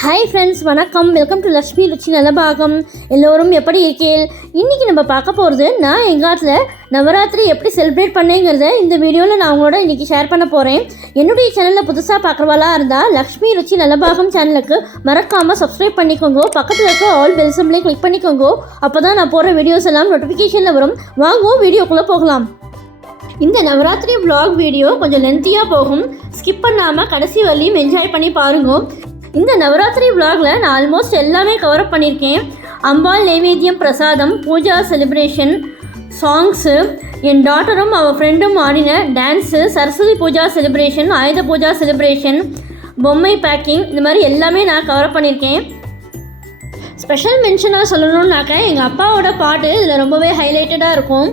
Hi friends, வணக்கம். Welcome to Lakshmi Ruchi Nalabagam. எல்லோரும் எப்படி இருக்கீங்க? இன்றைக்கி நம்ம பார்க்க போகிறது, நான் எங்கள் ஆத்தில் நவராத்திரி எப்படி செலிப்ரேட் பண்ணேங்கிறத இந்த வீடியோவில் நான் உங்களோட இன்றைக்கி ஷேர் பண்ண போகிறேன். என்னுடைய சேனலில் புதுசாக பார்க்குறவாளா இருந்தால் லக்ஷ்மி ருச்சி நலபாகம் சேனலுக்கு மறக்காமல் சப்ஸ்கிரைப் பண்ணிக்கோங்க. பக்கத்தில் இருக்க ஆல் பெல் சிம்பலையும் கிளிக் பண்ணிக்கோங்க. அப்போ தான் நான் போடுற வீடியோஸ் எல்லாம் நோட்டிஃபிகேஷனில் வரும். வாங்குவோம், வீடியோக்குள்ளே போகலாம். இந்த நவராத்திரி vlog வீடியோ கொஞ்சம் லென்த்தியாக போகும். ஸ்கிப் பண்ணாமல் கடைசி வரலையும் என்ஜாய் பண்ணி பாருங்க. இந்த நவராத்திரி vlogல நான் ஆல்மோஸ்ட் எல்லாமே கவர் அப் பண்ணியிருக்கேன். அம்பாள் நைவேத்தியம், பிரசாதம், பூஜா செலிப்ரேஷன், சாங்ஸு, என் டாட்டரும் அவள் ஃப்ரெண்டும் ஆடின டான்ஸு, சரஸ்வதி பூஜா செலிப்ரேஷன், ஆயுத பூஜா செலிப்ரேஷன், பொம்மை பேக்கிங், இந்த மாதிரி எல்லாமே நான் கவர் அப் பண்ணியிருக்கேன். ஸ்பெஷல் மென்ஷனாக சொல்லணுன்னாக்க எங்கள் அப்பாவோட பாட்டு இதில் ரொம்பவே ஹைலைட்டடாக இருக்கும்.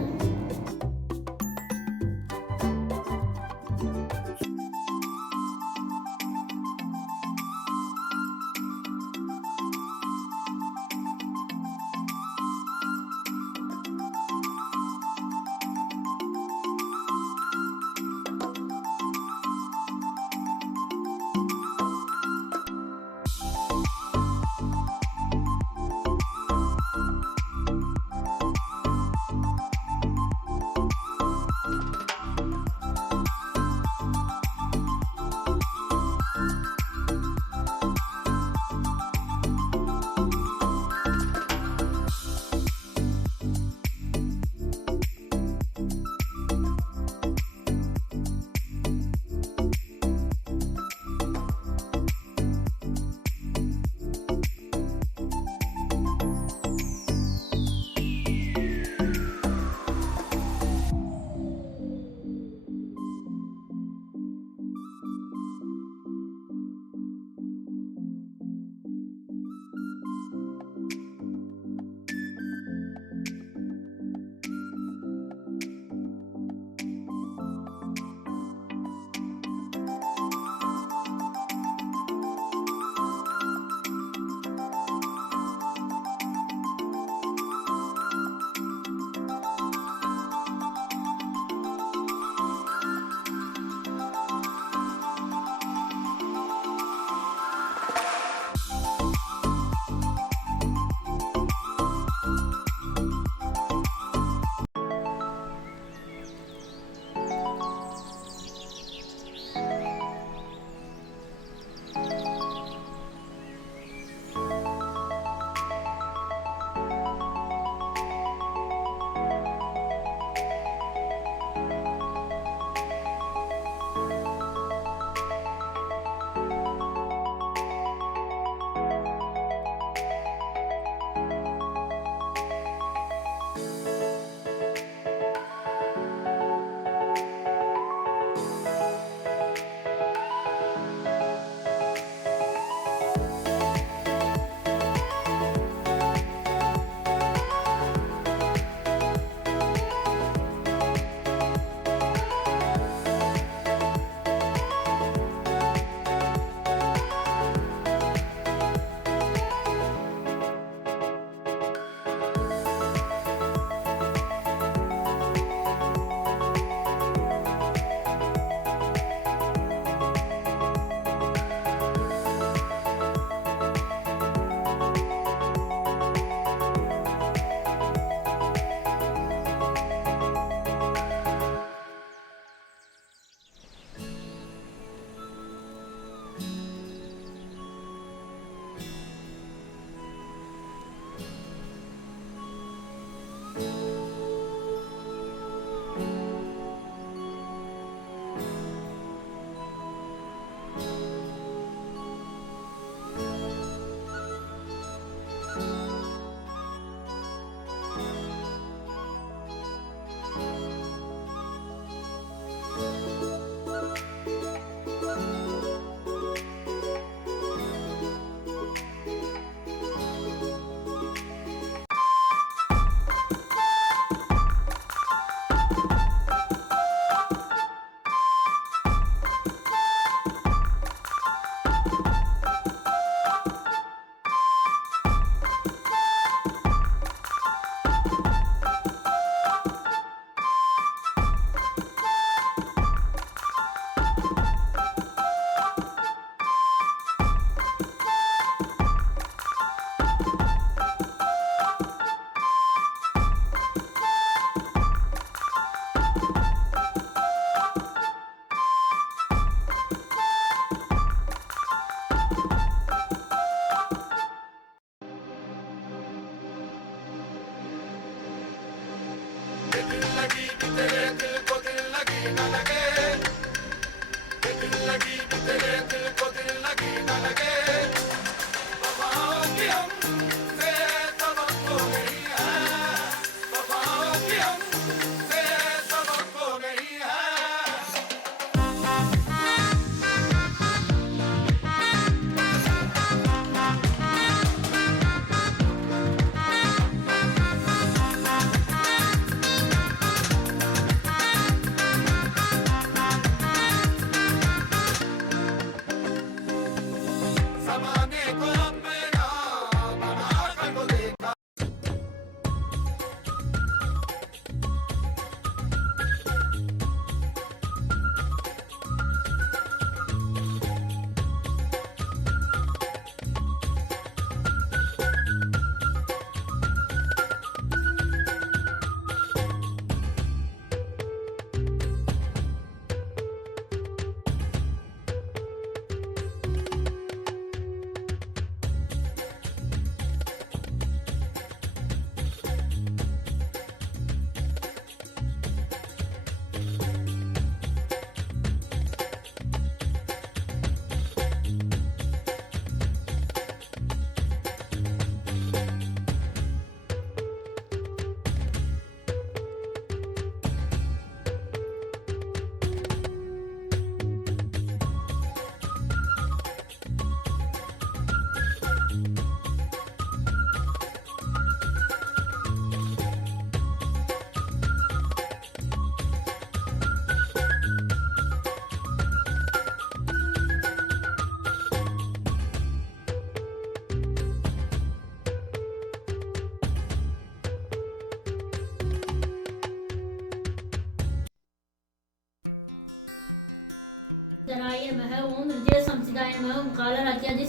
धराय नमः ओम हृदय संसिदाय नमः ओम कालरात्यादि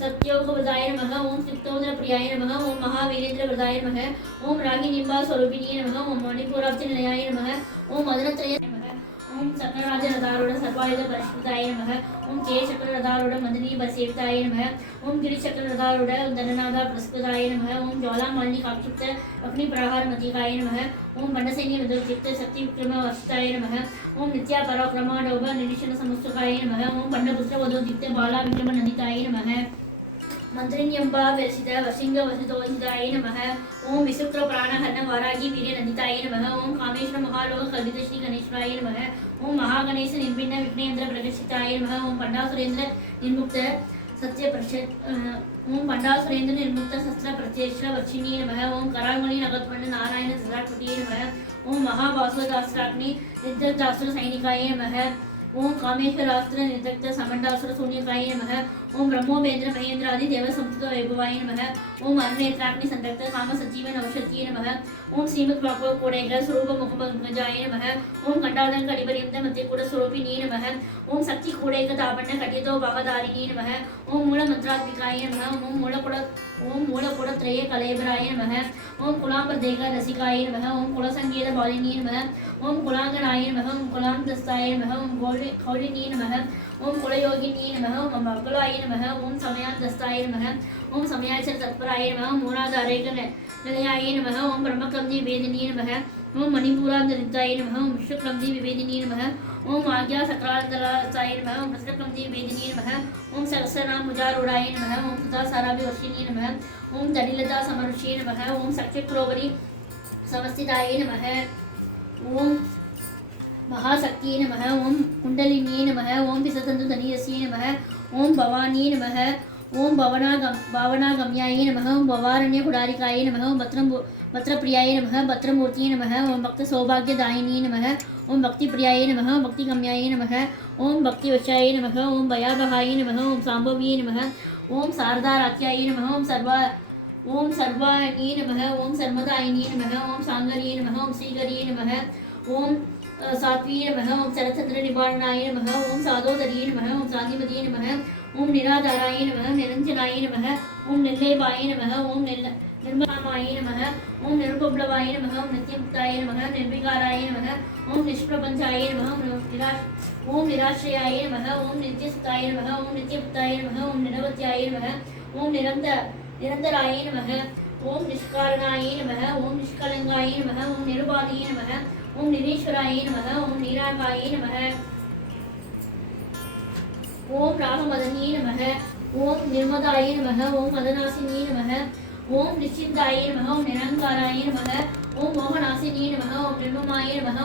सत्योगवदाय नमः ओम सिक्तोदर प्रियाय नमः ओम महावीरेंद्र वरदाय नमः ओम रागिनिंबा स्वरूपिणी नमः ओम मणिपुराब्ज निलयाय नमः ओम मदनत्रय नमः ओम सकलराज रदारूढ़ सर्वायुध परिष्कृताय नमः ओम केशकल रदारूढ़ मदनी बसेविताय नमः ओम गिरिशकल रदारूढ़ धननाद प्रस्कृताय नमः ओम ज्वालामालिनी काक्षिप्त अग्नि प्रहार मतिकाय नमः ओम बंडसैन्य विदुर्चित्त शक्ति विक्रम वशिताय नमः ओम नित्या पराक्रमाडोभ निरीक्षण समुत्सुकाय नमः ओम बंडपुत्र वधोदित्य बाला विक्रम नंदिताय नमः मंत्रिण्यंबा विरचित वशिंग वसितोहिताय नमः ओम विशुक्र प्राणहरण वारागी वीर्य नंदिताय नमः ओम कामेश्वर महालोक कल्पित श्री गणेश्वराय नमः ओम महागणेश निर्भिन्न विघ्नेन्द्र प्रकर्षिताय नमः ओम पंडासुरेंद्र निर्मुक्त सत्य ओम पंडासुरेंद्र निर्मुक्त शस्त्र प्रत्यक्ष वक्षिणी नमः ओम करांगुली नगत्वंड नारायण सदाकृतिये नमः ओम महाभास्वदास्त्राग्नि निर्दग्धास्त्र सैनिकाय नमः ओम कामेश्वरास्त्र निर्दग्ध समंडासुर शून्यकाय नमः ओम ब्रह्मोपेन्द्र महेन्द्र आदि देव संस्कृत वैभवाय नमः ओम अरुणेत्राग्नि संदग्ध काम सजीवन औषधीय नमः ओम श्रीमद् भागवत कोडेग्र स्वरूप मुखमजाय नमः ओम कंडादं कलिपर्यंत मध्यकूट स्वरूपिणी नमः ओम शक्ति कूडेक तापण्य कटितो भागधारिणी नमः ओम मूल मंत्रात्मिकाय नमः ओम मूलकूट त्रय कलेबराय नमः ओम कुलांबरदेग रसिकाय नमः ओम कुलसंगीत बालिनी नमः ओम कुलांगनाय नमः ओम कुलांगस्ताय नमः ओम कौलिनी नमः ओम कुलयोगिनी नमः ओम मंगलाय नमः ओम समयादस्ताय नमः ओम समयाचर तत्पराय नमः मूलाधारेक निलयाय नमः ओम ब्रह्मक्रंदी वेदिनी नमः ओम मणिपुरांतरिताय नमः ओम विश्वक्रंदी विवेदिनी नमः ओम आज्ञा सक्रालदलाय नमः ओम वस्त्रक्रंदी वेदिनी नमः ओम सहस्रनाम मुजारूढ़ाय नमः ओम सुधा साराभिवर्षिणी नमः ओम दलिलता समरुषि नमः ओम सक्षक्रोवरी समस्थिताय नमः ओम महाशक्ति नमः ओम कुंडलिनी नमः ओम विसतंतु धनियसी नमः ओम भवानी नमः ओम भावनागम्याय नमः ओम भवारण्य कुडारिकाय नमः ओम भद्रप्रियाय नमः भद्रमूर्ति नमः ओम भक्त सौभाग्यदायिनी नमः ओम भक्तिप्रियाय नमः ओम भक्तिगम्याय नमः ओम भक्तिवशाय नमः ओम भयाभहाय नमः ओम सांभव्ये नमः ओम शारदारात्याय नमः ओम सर्वाणी नमः ओम सर्वदायिनी नमः ओम सांगर्ये नमः ओम श्रीगर्ये नमः ओम सात्वी नमः ओम शरचंद्र निवारणाय नमः ओम सादोदरी नमः ओम शांतिमती नमः ओम निराधाराय नमः निरंजनाय नमः ओम निर्लेपाय नमः ओम निर्मलाय नमः ओम निरुपप्लवाय नमः ओम नित्यमुक्ताय नमः निर्विकाराय नमः ओम निष्प्रपंचाय नमः ओम निराश्रयाय नमः ओम नित्यसुताय नमः ओम नित्यमुक्ताय नमः ओम निरवत्याय नमः ओम निरंतराय नमः ओम निष्कारणाय नमः ओम निष्कलंगाय नमः ओम निरुपाधिये नमः ओम निरीश्वराय नमः ओम नीराकाय नमः ओम राममदनी नमः ओम निर्मदाय नमः ओम मदनासिनी नमः ओम निश्चिंताय नमः ओम निरंकाराय नमः ओम मोहनासिनी नमः ओम निर्ममाय नमः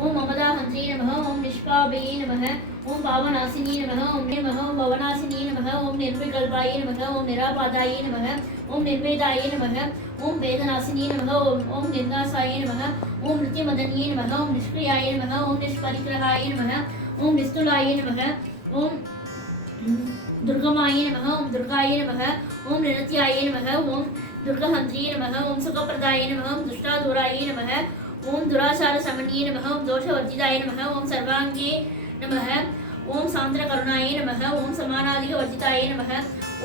ओम ममदाहंत्री नमः ओम निष्पाभये नमः ओम पावनासिनी नमः ओम भवनासिनी नमः ओम निर्विकल्पाय नमः ओम निरापादाय नमः ओम निर्वेदाय नमः ओम वेदनासिनी नमः ओम निर्नाशाय नमः ओम नृत्यमदनीय नमः ओम निष्क्रियाय नमः ओम निष्परिग्रहाय नमः ओम निस्तुलाय नमः ओम दुर्गमाय नमः ओम दुर्गाय नमः ओम निरत्याय नमः ओम दुर्गहंत्री नमः ओम सुखप्रदाय नमः ओम दुष्टादूराय नमः ओम दुराचार समन्ये नमः ओम दोषवर्जिताय नमः ओम सर्वांगे नमः ओम सांद्रकरुणाय नमः ओम समानाधिकवर्जिताय नमः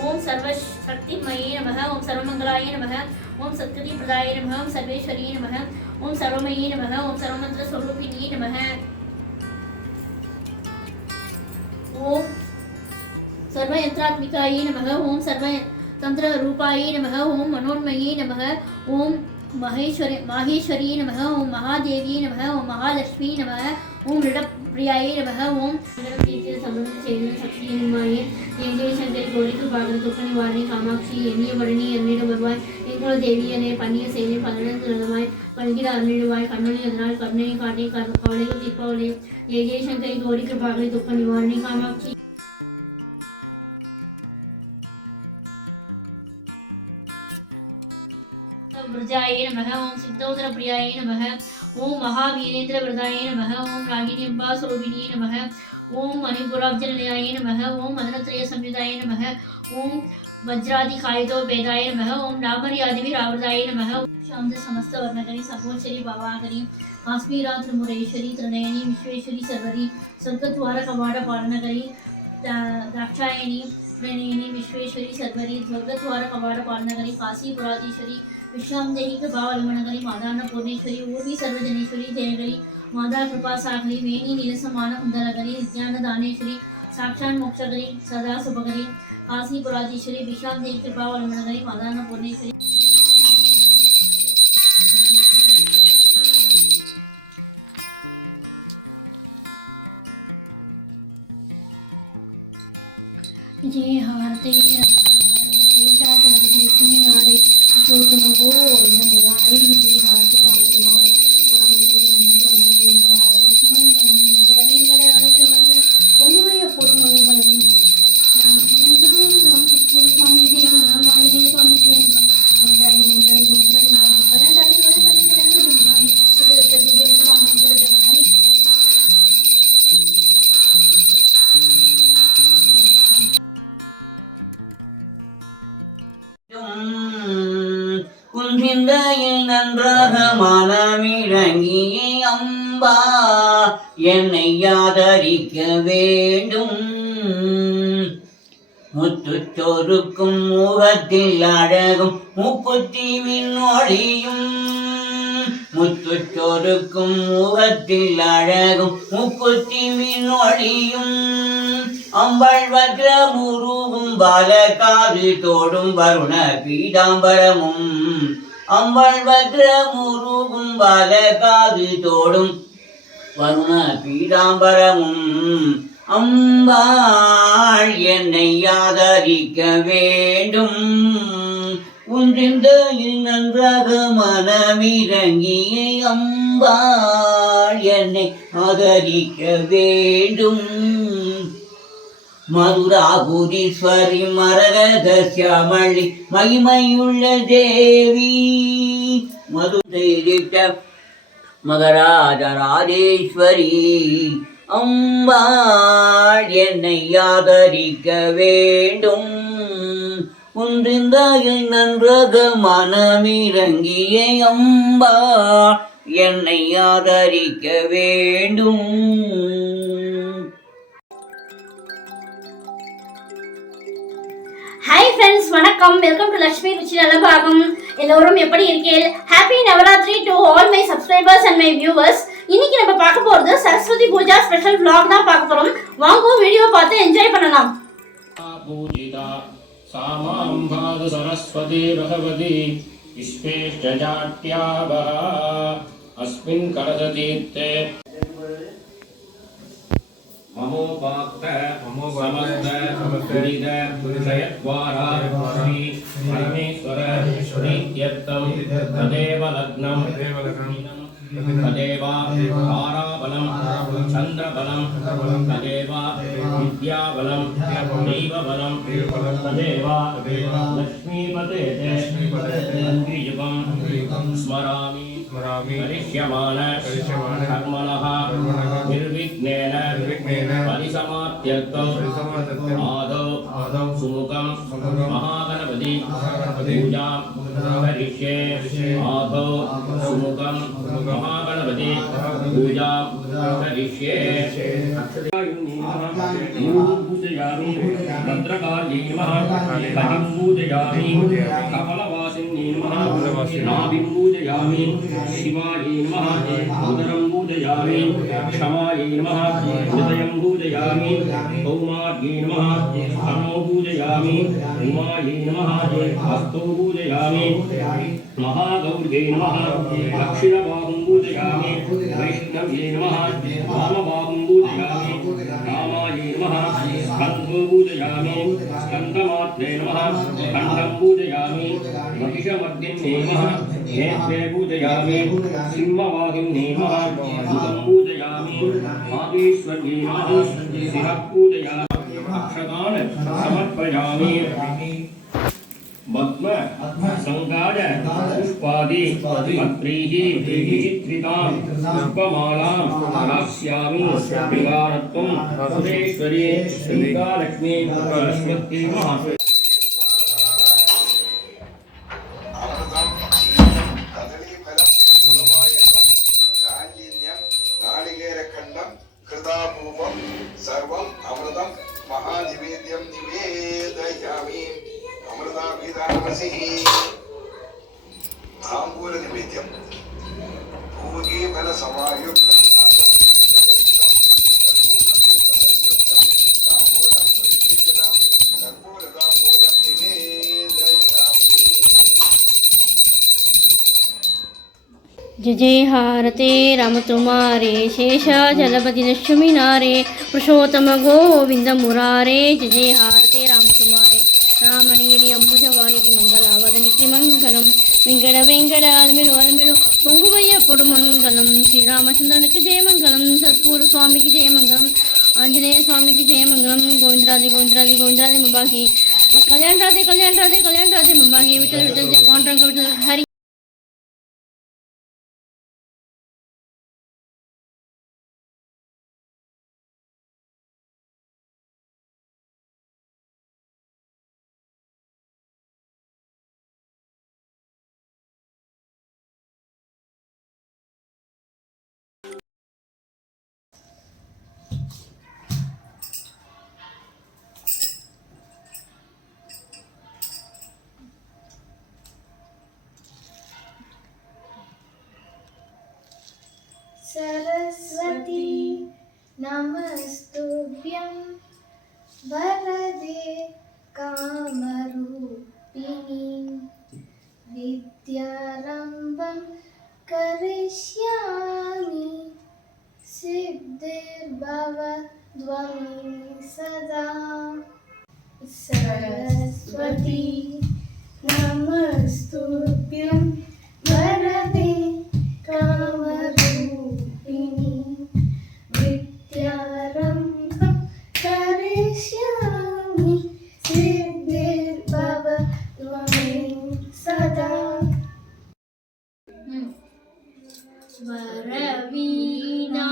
ओम सर्वशक्तिमये नमः ओम सर्वमंगलाय नमः ओम सत्कृतिप्रदाय नमः ओम सर्वेश्वरी नमः ओम सर्वमयी नमः ओम सर्वमंत्रस्वरूपिणी नमः ओम सर्वयंत्रात्मिकाय नमः ओम सर्वतंत्ररूपाय नमः ओम मनोन्मये नमः ओम माहेश्वरी नमः ओम महादेवी नमः ओम महालक्ष्मी नमः ओम ऋडप्रियाय नमः ओम சக்தியன்மாயே எங்கே சங்கரி கோரிக்கு பாகல் துக்க நிவாரணி காமாட்சி எண்ணிய பரணி என்னிடம் வருவாய் எங்களோட தேவியனே பண்ணிய செயலை பலனது நலமாய் பல்கிற அருளிடுவாய் கண்ணொழி அதனால் கருணை காட்டை கவலைகள் தீர்ப்பவளே ஏகே சங்கரி கோரிக்கு பாகலை துக்க நிவாரணி காமாட்சி व्रजाय नमः ओम सिद्धोदर प्रियाय नमः ओम महावीरेंद्र व्रताय नमः ओम रागिनींबा स्वरूपिणी नमः ओम मणिपुराब्जनिलयाय नमः ओम मदनत्रय संयुताय नमः ओम वज्रादि कायितो वेदाय नमः ओम नामर्यादिभिरावृताय नमः शांत समस्त वर्णकरी सगोचरी भावाकरी काश्मीरा त्रिमुरेश्वरी त्रिनयनी विश्वेश्वरी सर्वरी स्वर्गद्वार कवाड़ पालनकरी दाक्षायणी प्रणयनी विश्वेश्वरी सर्वरी स्वर्गद्वार कवाड़ पालनकरी काशीपुराधीश्वरी विश्वामदेही कृपावलंबनकरी मादान्न पूर्णेश्वरी ऊर्वी सर्वजनेश्वरी जयकरी मादा कृपा सागरी वेणी नीलसमान कुंदलकरी नित्यान दानेश्वरी साक्षात् मोक्षकरी सदा शुभकरी काशीपुराधीश्वरी विश्वामदेही कृपावलंबनकरी मादान्न पूर्णेश्वरी जय हारते शेषाचलपति विष्णु हारे शोतमगो इन मुरारे विजय हारते रामकुमारे பொங்குடைய பொருமங்களும் சுவாமி தேவம் மாயிரே சுவாமி தேவம் ஒன்றாய் ஒன்றாய் ஒன்றாய் கல்யாணம் ஹரி குன்றிந்தையில் நன்றாக மனமிழங்கியே அம்பா என்னை ஆதரிக்க வேண்டும். முத்துச்சோருக்கும் முகத்தில் அழகும் முக்குத்தி மின்னொழியும் முத்துச்சோருக்கும் முகத்தில் அழகும் முக்குத்தி மின்னொழியும் அம்பள் வக்ரமுருவும் பாலகாது தோடும் வருண பீதாம்பரமும் அம்பள் வக்ரமுருவும் பாலகாது தோடும் வருண பீதாம்பரமும் அம்பாள் என்னை ஆதரிக்க வேண்டும். உன்றிந்தையில் நன்றாக மனமிறங்கிய அம்பாள் என்னை ஆதரிக்க வேண்டும். மதுராபுரீஸ்வரி மரகத சியாமளி மகிமையுள்ள தேவி மதுரையிட்ட மகராஜராஜேஸ்வரி அம்பாள் என்னை ஆதரிக்க வேண்டும். குன்றிந்தையில் நன்றாக மனமிறங்கிய அம்பாள் என்னை ஆதரிக்க வேண்டும். ஹாய் ஃப்ரெண்ட்ஸ், வணக்கம். Welcome to Lakshmi Ruchi Nalabagam. எல்லோரும் எப்படி இருக்கீங்க? Happy Navaratri to all my subscribers and my viewers. இன்னைக்கு நம்ம பார்க்க போறது சரஸ்வதி பூஜா ஸ்பெஷல் vlog தான் பார்க்க போறோம். வாங்க வீடியோ பார்த்து என்ஜாய் பண்ணலாம். பூஜிதா சாமாம் பாது சரஸ்வதி பகவதி விஸ்வேஷ்டஜாட்யாபஹ அஸ்மின் கலசதீர்த்தே மமோபாக்த சமஸ்த புரித புருஷயத்வாரா ஸ்ரீ பரமேஸ்வர நித்யர்த்தம் ததேவ லக்னம் ததேவா தாராபலம் சந்திரபலம் ததேவா வித்யாபலம் தெய்வபலம் ததேவா லக்ஷ்மீபதே அங்கியுகம் ஸ்மராமி கரிஷ்யமான கர்மணः நிர்விக்னேன பரிசமாப்த்யர்த்தம் ஆதௌ சுமுகம் மகாகணபதி பூஜாம் கரிஷ்யே ஆதௌ சுமுகம் மகாகணபதி பூஜாம் கரிஷ்யே பூஜயாமி பத்ரகாளி நமः கதிம் பூஜயாமி கமலவாசினி நமः நாபிம் பூஜயாமி शिवायै नमः उदरं पूजयामि क्षमायै नमः हृदयं पूजयामि कौमार्यै नमः हनो पूजयामि उमायै नमः हस्तौ पूजयामि महागौर्यै नमः दक्षिणबाहुं पूजयामि वैष्णव्यै नमः वामबाहुं पूजयामि रामायै नमः स्कन्धौ पूजयामि स्कन्धमात्रे नमः खण्डं पूजयामि महिषमर्दिन्ये नमः नेत्रे पूजयामि सिंहवाहिन्ये नमः मुखं पूजयामि माहेश्वर्ये नमः शिरः पूजयामि अक्षतान् समर्पयामि पद्म संगाय पुष्पादि पत्रैः विचित्रितां पुष्पमालां दास्यामि विवारत्वं सुरेश्वरी श्रीलक्ष्मी सरस्वती नमः जय जय हारते राम तुम्हारे शेषाचलपति नश्मिनारे पुरुषोत्तम गोविंद मुरारे जय जय हारते राम तुम्हारे रामनीरि अंबुजवाणिकी मंगलावदनिकी मंगलम वेंकट वेंकट आलमिलु आलमिलु பொங்குவையப்படு மங்கலம் ஸ்ரீராமச்சந்திரனுக்கு ஜெயமங்கலம் சத்குரு சுவாமிக்கு ஜெயமங்கலம் ஆஞ்சநேய சுவாமிக்கு ஜெயமங்கலம் கோவிந்தராதி கோவிந்தராதி கோவிந்தராதி மபாகி கல்யாண ராதே கல்யாண ராதே கல்யாண ராதே மபாகி விட்டல் விட்டல் பாண்டரங்க விட்டல் ஹரி. सरस्वती नमस्तुभ्यं वरदे कामरूपिणी विद्यारम्भं करिष्यामि सिद्धिर्भवद्वमे सदा सरस्वती नमस्तुभ्यं वरदे कामरूपिणी विद्यारम्भं करिष्यामि सिद्धिर्भवद्वमे सदा वरवीणा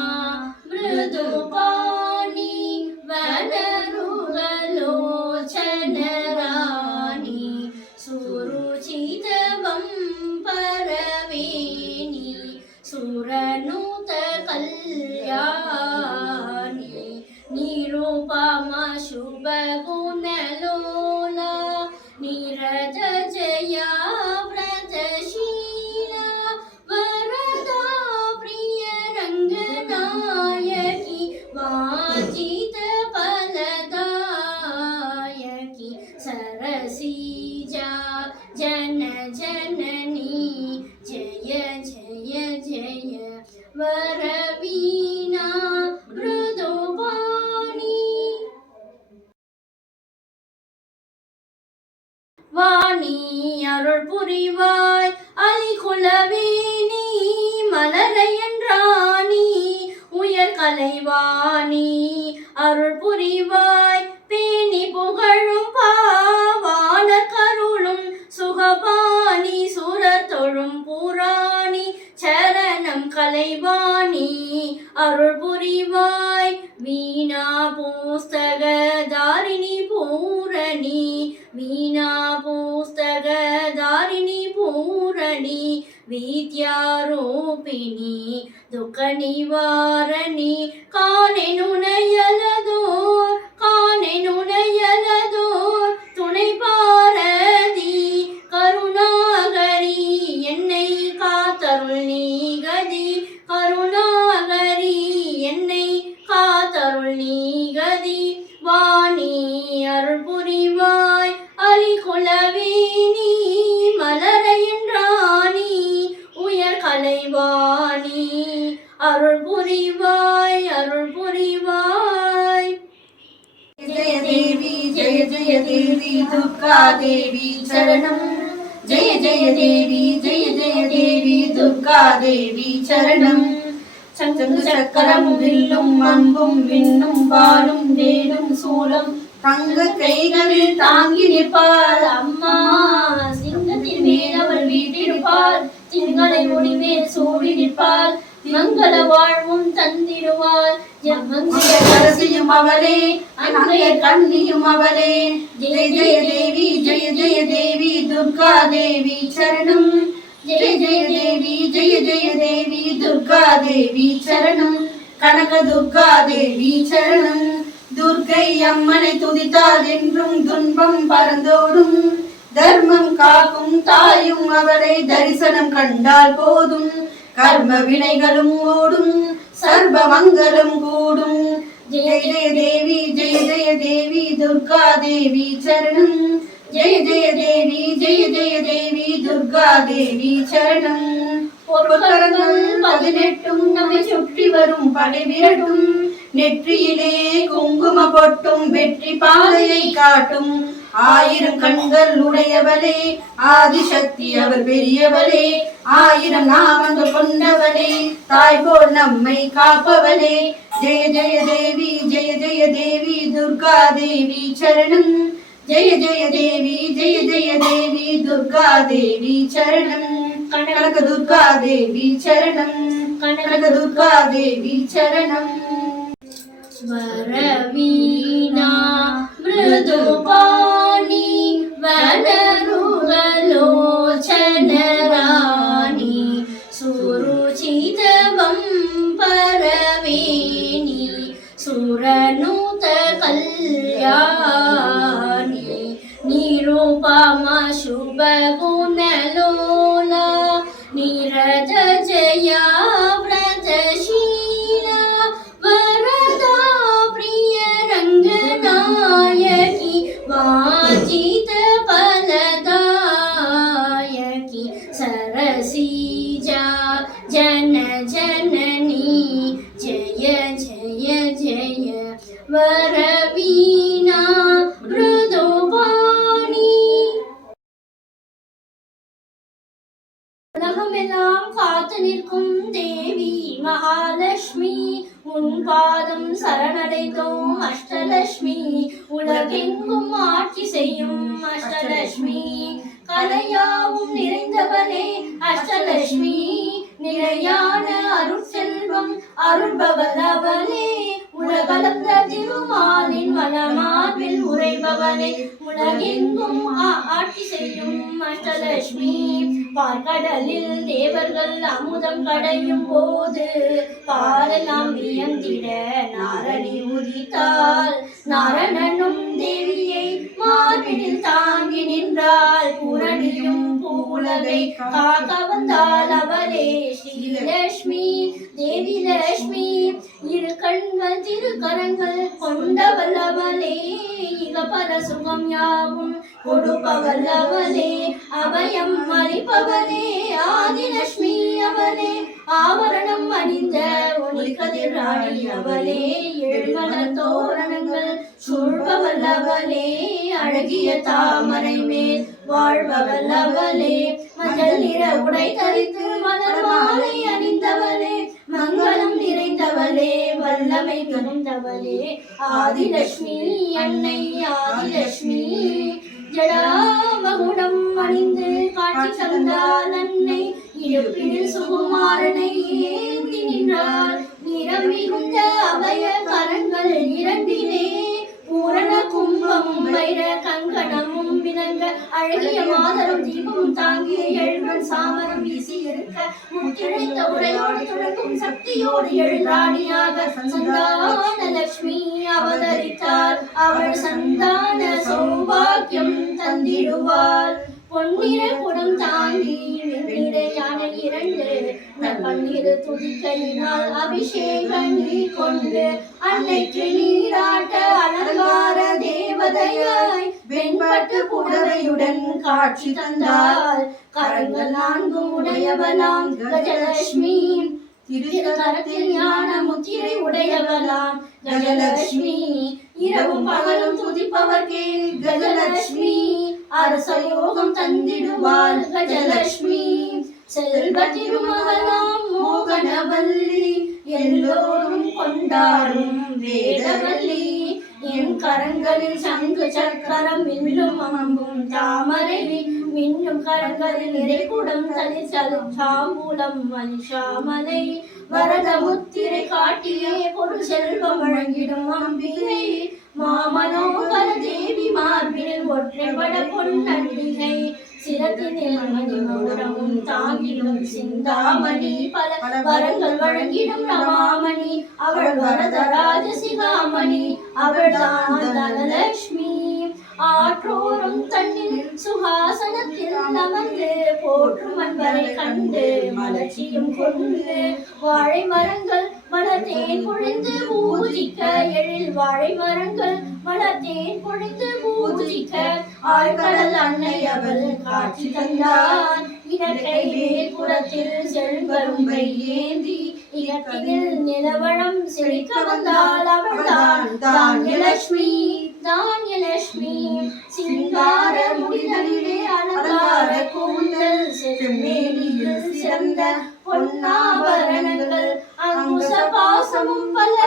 मृदुपाणि वनरुगलोचनराणि सुरुचितवं परवेणि सुरनुतकल्याणि निरुपमा शुभगुणलोला निरतजया व्रतशीला वरदा प्रियरङ्गनायकी वाजितफलदायकी सरसीजा जनजननी जय जय जय वरवीणा मृदुवाणी வாணி அருள் புரிவாய் அலிகுலவேணி மலரையன்றாணி உயர் கலைவாணி அருள் புரிவாய் பேணி புகழும் பாவாணர் கருளும் சுகபாணி சுரர் தொழும் புராணி சரணம் கலைவாணி அருள் புரிவாய் வீணா புஸ்தக தாரிணி பூரணி வீணா புஸ்தக தாரிணி பூரணி வித்யாரூபிணி துக்க நிவாரணி காணெனுனையலதோர் காணெனுனையலதோர் துணை பாரதி கருணாகரி என்னை காத்தருள் நீகதி கருணாகரி என்னை காத்தருள் நீகதி வாணி அருள் புரிவாய் அலிகுலவேணி மலரையன்றாணி உயர் கலைவாணி அருள் புரிவாய் அருள் புரிவாய். जय देवी दुर्गा देवी चरणम जय जय देवी दुर्गा देवी चरणम சங்கு சக்கரம் வில்லும் அம்பும் விண்ணும் பாலும் வேலும் சூலம் தங்க கைகளில் தாங்கி நிற்பாள் அம்மா சிங்கத்தின் மேல் அவள் வீட்டிருப்பாள் திங்களை முடிமேல் சூடி நிற்பாள் மங்கள வாழ்வும் தந்திடுவாள் அரசியும் அவளே அன்றைய கண்ணியும் அவளே ஜெய ஜெய தேவி துர்கா தேவி சரணம் ஜெய ஜெய தேவி துர்கா தேவி சரணம் கனக துர்கா தேவி சரணம் துர்க்கை அம்மனை துதித்தால் என்றும் துன்பம் பறந்தோடும் தர்மம் காக்கும் தாயும் அவளை தரிசனம் கண்டால் போதும் கர்ம வினைகளும் ஓடும் சர்வ மங்களம் கூடும் ஜெய ஜெய தேவி ஜெய ஜெய தேவி துர்கா தேவி சரணம் ஜெய ஜெய தேவி ஜெய ஜெய தேவி துர்கா தேவி சரணம் பொற்கரங்கள் 18 நம்மை சுற்றி வரும் படைவிரட்டும் நெற்றியிலே குங்கும பொட்டும் வெற்றி பாதையை காட்டும் 1000 கண்கள் உடையவளே ஆதிசக்தி அவள் பெரியவளே 1000 நாமங்கள் கொண்டவளே தாய் போல் நம்மை காப்பவளே ஜெய ஜெய தேவி ஜெய ஜெய தேவி துர்கா தேவி சரணம் ஜெய ஜெய தேவி ஜெய ஜெய தேவி துர்கா தேவி சரணம் கனக துர்கா தேவி சரணம் கனக துர்கா தேவி சரணம் வரவீணா மிருதுபாணி வனருகலோச்சனராணி சுருச்சிதவம் பரவேணி சுரநூத கல்யாணி நிரூபமா சுபகுணலோலா நிரத ஜயா व्रतशीला वरदा प्रिय रंगनायकी वाजित फलदायकी सरसीजा जन जननी जय जय जय वरवीणा मृदुवाणी உலகமெல்லாம் காத்து நிற்கும் தேவி மகாலட்சுமி உன் பாதம் சரணடைந்தோம் அஷ்டலட்சுமி உலகெங்கும் ஆட்சி செய்யும் அஷ்டலட்சுமி கலையாவும் நிறைந்தவளே அஷ்டலட்சுமி நிலையான அருட்செல்வம் அருள்பவளவளே உலகளந்த திருமாலின் வளமார்பில் உரைபவளே உலகெங்கும் ஆட்சி செய்யும் அஷ்டலட்சுமி பார்க்கடலில் தேவர்கள் அமுதம் கடையும் போது பாரெல்லாம் வியந்திட நாரணி உதித்தாள் நாரணனும் தேவியை மார்பினில் தாங்கி நின்றாள் பூரணியும் பூலகை காக்க வந்தாள் அவளே ஸ்ரீலட்சுமி தேவி லட்சுமி இரு கண்கள் திருக்கரங்கள் கொண்டவள் அவளே இகபர சுகம் யாவும் கொடுப்பவள் அவளே அபயம் அளிப்பவளே ஆதிலட்சுமி அவளே ஆவரணம் அணிந்த ஒளிக்கதிர் ராணி அவளே எழுமலர் தோரணங்கள் சூழ்பவள் அவளே அழகிய தாமரை மேல் வாழ்பவள் அவளே மஞ்சள் நிற உடை தரித்து மலர் மாலை அணிந்தவளே மங்களம் நிறைந்தவளே வல்லமை மிகுந்தவளே ஆதிலட்சுமி அன்னை ஆதிலட்சுமி ஜடாமகுடம் அணிந்து காட்சி தந்தாள் அன்னை இடுப்பில் சுகுமாரனை ஏந்தி நின்றாள் நிறம் மிகுந்த அபய கரங்கள் இரண்டிலே பூரண கும்பமும் வைர கங்கணமும் விளங்க அழகிய மாதரம் தீபம் தாங்கிய எழுவன் சாமரம் வீசி இருக்க முத்திழைத்த உடையோடு துடக்கும் சக்தியோடு எழுராணியாக சந்தான லட்சுமி அவதரித்தார் அவள் சந்தான சௌபாக்கியம் தந்திடுவாள் பொன்னிற குடம் தாங்கி வெண்ணிற யானை 2 பன்னீர் துதிக்கையினால் அபிஷேக நீர் கொண்டு அன்னைக்கு நீராட்ட அலங்கார தேவதையாய் வெண்பட்டு புடவையுடன் காட்சி தந்தாள் கரங்கள் 4 உடையவளாம் கஜலட்சுமி திருக்கரத்தில் ஞான முத்திரை உடையவளாம் கஜலட்சுமி இரவும் பகலும் துதிப்பவர்க்கே கஜலட்சுமி அரசயோகம் தந்திடுவாள் கஜலட்சுமி செல்வ திருமகளாம் மோகனவல்லி எல்லோரும் கொண்டாடும் வேதவல்லி என் கரங்களில் சங்கு சக்கரம் மின்னும் அம்பும் தாமரை மின்னும் கரங்களில் நிறைகுடம் தனிச்சலும் சாம்பூலம் மலிஷாமலை வரத முத்திரை காட்டியே பொருள் செல்வம் வழங்கிடும் அம்பிகை மாமனோகர தேவி மார்பினில் ஒற்றைபட பொன்னண்டிகை சிரத்தினில் மணிமகுடமும் தாங்கிடும் சிந்தாமணி பல வரங்கள் வழங்கிடும் ரமாமணி அவள் வரத ராஜசிகாமணி அவள் தான் தனலட்சுமி ஆற்றோரும் தன்னில் சுகாசனத்தில் அமர்ந்து போற்றும் அன்பரை கண்டு மலர்ச்சியும் கொண்டு வாழை மரங்கள் மலர்தேன் பொழிந்து பூஜிக்க எழில் வாழை மரங்கள் மலர்தேன் பொழிந்து பூஜிக்க ஆழ்கடல் அன்னை அவள் காட்சி தந்தார் இடக்கை மேற்புறத்தில் செல்வரும்பை ஏந்தி இடத்தினில் நிலவழம் செழிக்க வந்தாள் அவள்தான் தானியலட்சுமி தானியலட்சுமி சிங்கார முடிதலிலே அலங்கார கூந்தல் செம்மேனியில் சிறந்த பொன்னாபரணங்கள் அங்குச பாசமும் பல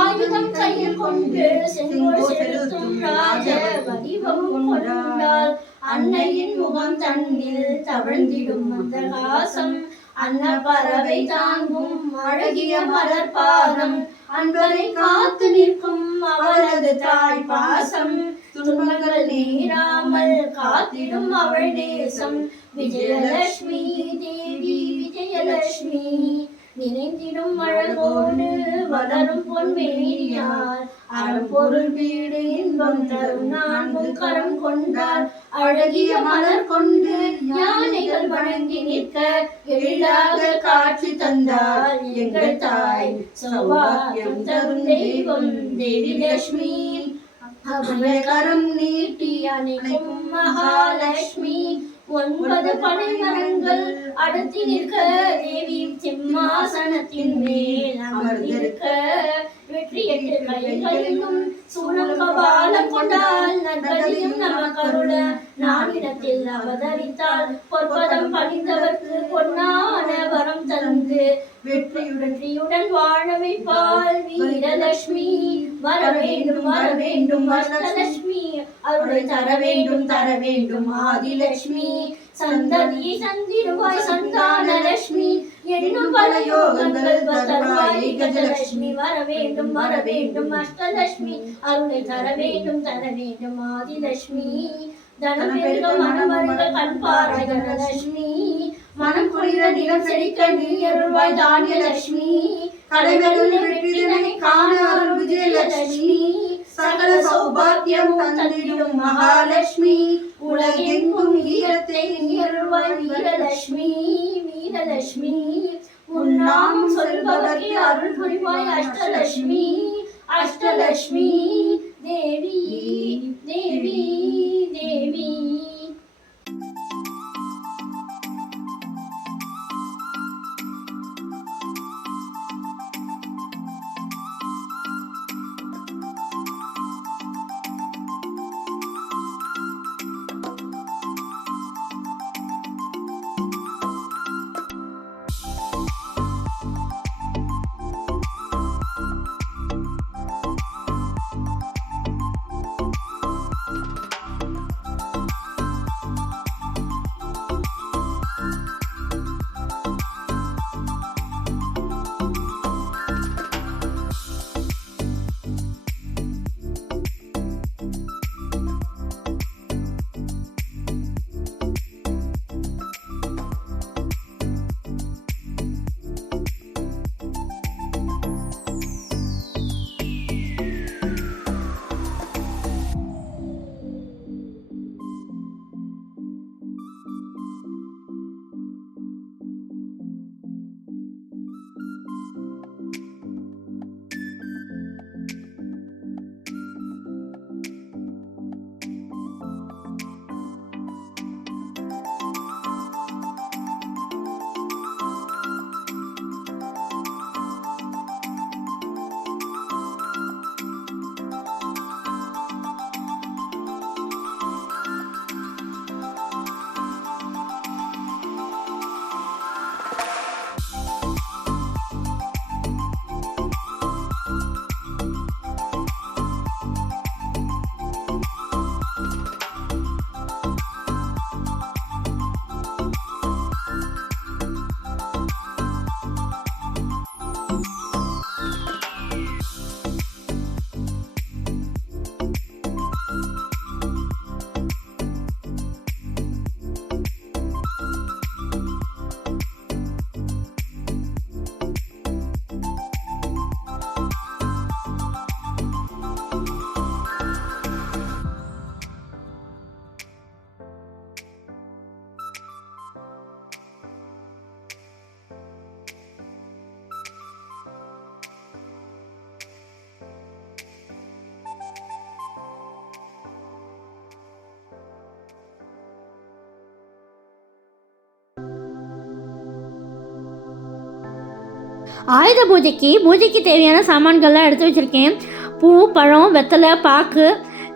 ஆயுதம் கையில் கொண்டு செங்கோல் செலுத்தும் ராஜ வடிவமும் கொண்டாள் அன்னையின் முகம் தன்னில் தவழ்ந்திடும் மந்தகாசம் அன்ன பறவை தாங்கும் அழகிய மலர் பாதம் அன்பரை காத்து நிற்கும் அவரது தாய் பாசம் துன்பங்கள் நேராமல் காத்திடும் அவள் நேசம் விஜயலட்சுமி தேவி விஜயலட்சுமி நினைந்திடும் அழகோடு வளரும் பொன்மேனியார் அறம்பொருள் வீடு இன்பம் தரும் நான்கு கரம் கொண்டார் அழகிய மலர் கொண்டு யானைகள் வணங்கி நிற்க எழிலாக காட்சி தந்தார் எங்கள் தாய் சௌபாகியம் தரும் தெய்வம் தேவி லட்சுமி அபயகரம் நீட்டி அணைக்கும் மகாலட்சுமி 9 பனைமரங்கள் அடுத்தி நிற்க தேவி சிம்மாசனத்தின் மேல் அமர்ந்திருக்க வெற்றி 8 கைகளிலும் சூனம் கபாலம் கொண்டால் நற்கதியும் நமக்கருள நானிடத்தில் அவதரித்தால் பொற்பதம் பணிந்தவர்க்கு பொன்னான வரம் தந்து வெற்றியுடன் வாழ வைப்பாள் வீரலட்சுமி வர வேண்டும் வர வேண்டும் அஷ்டலட்சுமி அருளை தர வேண்டும் ஆதிலட்சுமி சந்ததி சந்திருவாய் சந்தான லட்சுமி என்னும் பல யோகங்கள் தருவாய் கஜலட்சுமி வர வேண்டும் அஷ்டலட்சுமி அருளை தர வேண்டும் ஆதிலட்சுமி தனம் பெருக மனமருக கண்பாராய் தனலட்சுமி மனம் குளிர நிலம் செழிக்க நீ அருள்வாய் தானியலட்சுமி கலைகளில் வெற்றிதனை காண அருள் விஜயலட்சுமி சகல சௌபாக்கியம் தந்திடும் மகாலட்சுமி உலகெங்கும் ஈரத்தை நீ அருள்வாய் வீரலட்சுமி உன் நாமம் சொல்பவர்க்கு அருள் புரிவாய் அஷ்டலட்சுமி தேவி தேவி தேவி ஆயுத பூஜைக்கு தேவையான சாமான்கள்லாம் எடுத்து வச்சுருக்கேன். பூ, பழம், வெத்தலை, பாக்கு,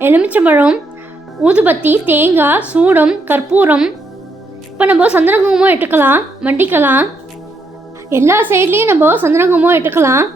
எலுமிச்சம்பழம், ஊதுபத்தி, தேங்காய், சூடம், கற்பூரம். இப்போ நம்ம சந்தன குங்குமம் இட்டுக்கலாம், மண்டிக்கலாம். எல்லா சைட்லேயும் நம்ம சந்தன குங்குமம் இட்டுக்கலாம்.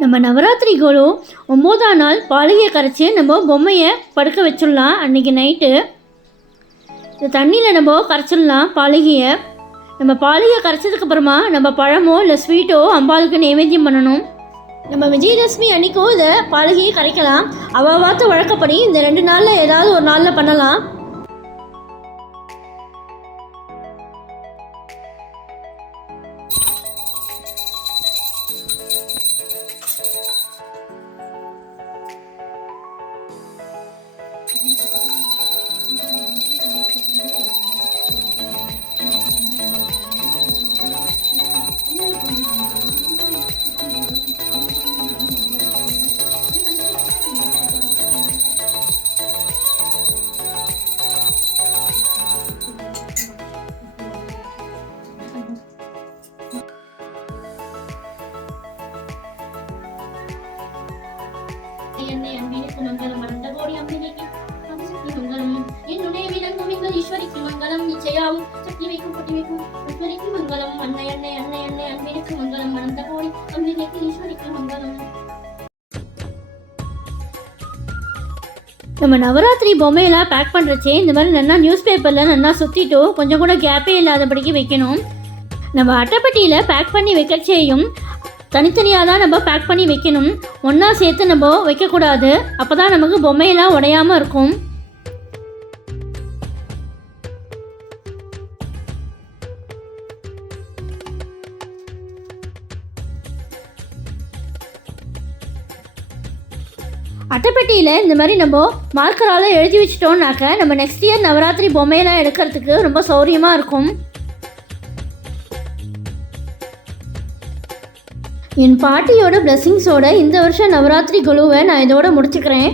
நம்ம நவராத்திரி கோலு 9ஆம் நாள் பாலிகையை கரைச்சி நம்ம பொம்மையை படுக்க வச்சிடலாம். அன்றைக்கி நைட்டு இந்த தண்ணியில் நம்ம கரைச்சிடலாம் பாலிகையை. நம்ம பாலிகை கரைச்சதுக்கப்புறமா நம்ம பழமோ இல்லை ஸ்வீட்டோ அம்பாளுக்கு நைவேத்தியம் பண்ணணும். நம்ம விஜயதசமி அன்றைக்கும் இதை பாலிகையை கரைக்கலாம். அவாவாத்து வழக்கப்படி இந்த 2 நாளில் ஏதாவது ஒரு நாளில் பண்ணலாம். எண்ணெய் அன்பினுக்கு மங்களம் அனந்த கோடி அம்பிகைக்கு சக்தி மங்களம் என்னுடைய விளங்கும் எங்கள் ஈஸ்வரிக்கு மங்களம் நிச்சயாவும் சக்தி வைக்கும் பொட்டி வைக்கும் ஈஸ்வரிக்கு மங்களம் அன்னை அன்னை அன்னை அன்னை அன்பினுக்கு மங்களம் அனந்த கோடி அம்பிகைக்கு ஈஸ்வரிக்கு மங்களம். நம்ம நவராத்திரி பொம்மையெல்லாம் பேக் பண்ணுறச்சே இந்த மாதிரி நல்லா நியூஸ் பேப்பரில் நல்லா சுற்றிட்டோ கொஞ்சம் கூட கேப்பே இல்லாதபடிக்கு வைக்கணும். நம்ம அட்டைப்பட்டியில் பேக் பண்ணி வைக்கிறச்சேயும் தனித்தனியாக தான் நம்ம பேக் பண்ணி வைக்கணும். ஒன்றா சேர்த்து நம்ம வைக்கக்கூடாது. அப்போ தான் நமக்கு பொம்மையெல்லாம் உடையாமல் இருக்கும். அட்டைப்பெட்டியில் இந்த மாதிரி நம்ம மார்க்கரால் எழுதி வச்சிட்டோம்னாக்க நம்ம நெக்ஸ்ட் இயர் நவராத்திரி பொம்மையெல்லாம் எடுக்கிறதுக்கு ரொம்ப சௌரியமாக இருக்கும். என் பாட்டியோட பிளெஸிங்ஸோட இந்த வருஷம் நவராத்திரி குழுவை நான் இதோட முடிச்சுக்கிறேன்.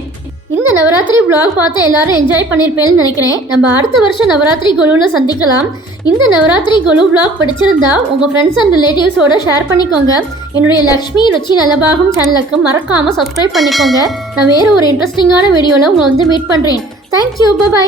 இந்த நவராத்திரி vlog பார்த்து எல்லாரும் என்ஜாய் பண்ணியிருப்பேன்னு நினைக்கிறேன். நம்ம அடுத்த வருஷம் நவராத்திரி குழுவில் சந்திக்கலாம். இந்த நவராத்திரி குழு vlog பிடிச்சிருந்தா உங்கள் ஃப்ரெண்ட்ஸ் அண்ட் ரிலேட்டிவ்ஸோட ஷேர் பண்ணிக்கோங்க. என்னுடைய லக்ஷ்மி ருச்சி நல்லபாகம் சேனலுக்கு மறக்காமல் சப்ஸ்கிரைப் பண்ணிக்கோங்க. நான் வேறு ஒரு இன்ட்ரெஸ்டிங்கான வீடியோவில் உங்களை மீட் பண்ணுறேன். Thank you, by.